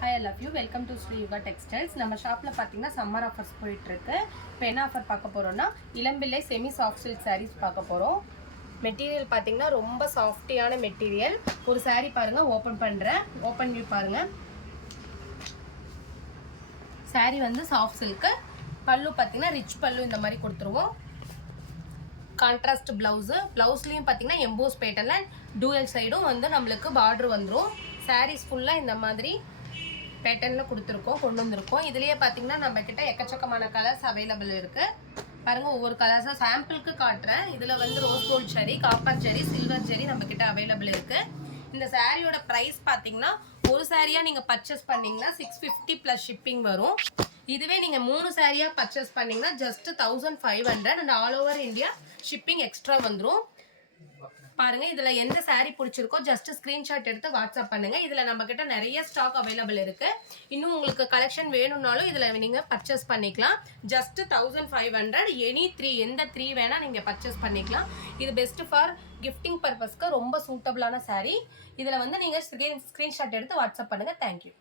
Hi, I love you. Welcome to Sri Yuga Textiles. நம்ம ஷாப்ல பாத்தீங்கன்னா சம்மர் ஆஃபர்ஸ் போயிட்டு இருக்கு. இப்போ என்ன ஆஃபர் பார்க்க போறோம்னா இளம்பிள்ளை செமி சாஃப்ட் சில்க் sarees பார்க்க போறோம். மெட்டீரியல் பாத்தீங்கன்னா ரொம்ப சாஃப்ட்டியான மெட்டீரியல். ஒரு saree பாருங்க ஓபன் பண்றேன். ஓபன் வியூ பாருங்க. saree வந்து சாஃப்ட் சில்க். பல்லு பாத்தீங்கன்னா ரிச் பல்லு இந்த மாதிரி கொடுத்துருவோம். கான்ட்ராஸ்ட் பிளவுஸ்லயும் பாத்தீங்கன்னா எம்போஸ் பேட்டர்ன்ல டூயல் சைடும் வந்து நம்மளுக்கு பார்டர் வந்துரும். sarees ஃபுல்லா இந்த மாதிரி பேட்டர்ன்ல கொடுத்துருக்கோம் கொண்டு வந்திருக்கோம். இதுலயே பாத்தீங்கன்னா நம்ம கிட்ட எக்கச்சக்கமான கலர்ஸ் அவைலபிள் இருக்கு. பாருங்க ஒவ்வொரு கலர்ஸா சாம்பிளுக்கு காட்டுறேன். இதுல வந்து ரோஸ் கோல்ட் ஜெரி, காப்பர் ஜெரி, சில்வர் ஜெரி நம்ம கிட்ட அவைலபிள் இருக்கு. இந்த சாரியோட பிரைஸ் பாத்தீங்கன்னா ஒரு சாரியா நீங்க பர்ச்சேஸ் பண்ணீங்கன்னா 650 பிளஸ் ஷிப்பிங் வரும். இதுவே நீங்க 3 சாரியா பர்ச்சேஸ் பண்ணீங்கன்னா just 1500 and all over India shipping extra வந்துரும். பாருங்க இதுல எந்த saree பிடிச்சிருக்கோ ஜஸ்ட் ஸ்கிரீன்ஷாட் எடுத்து வாட்ஸ்அப் பண்ணுங்க. இதுல நம்ம கிட்ட நிறைய ஸ்டாக் அவைலபிள் இருக்கு. இன்னும் உங்களுக்கு கலெக்ஷன் வேணும்னாலும் இதுல நீங்க பர்ச்சேஸ் பண்ணிக்கலாம். ஜஸ்ட் 1500 எனி 3 எந்த 3 வேணா நீங்க பர்ச்சேஸ் பண்ணிக்கலாம். இது பெஸ்ட் ஃபார் கிஃப்டிங் பர்பஸ்க்கு ரொம்ப சூட்டபிளான saree. இதுல வந்து நீங்க ஸ்கிரீன்ஷாட் எடுத்து வாட்ஸ்அப் பண்ணுங்க. தேங்க்யூ.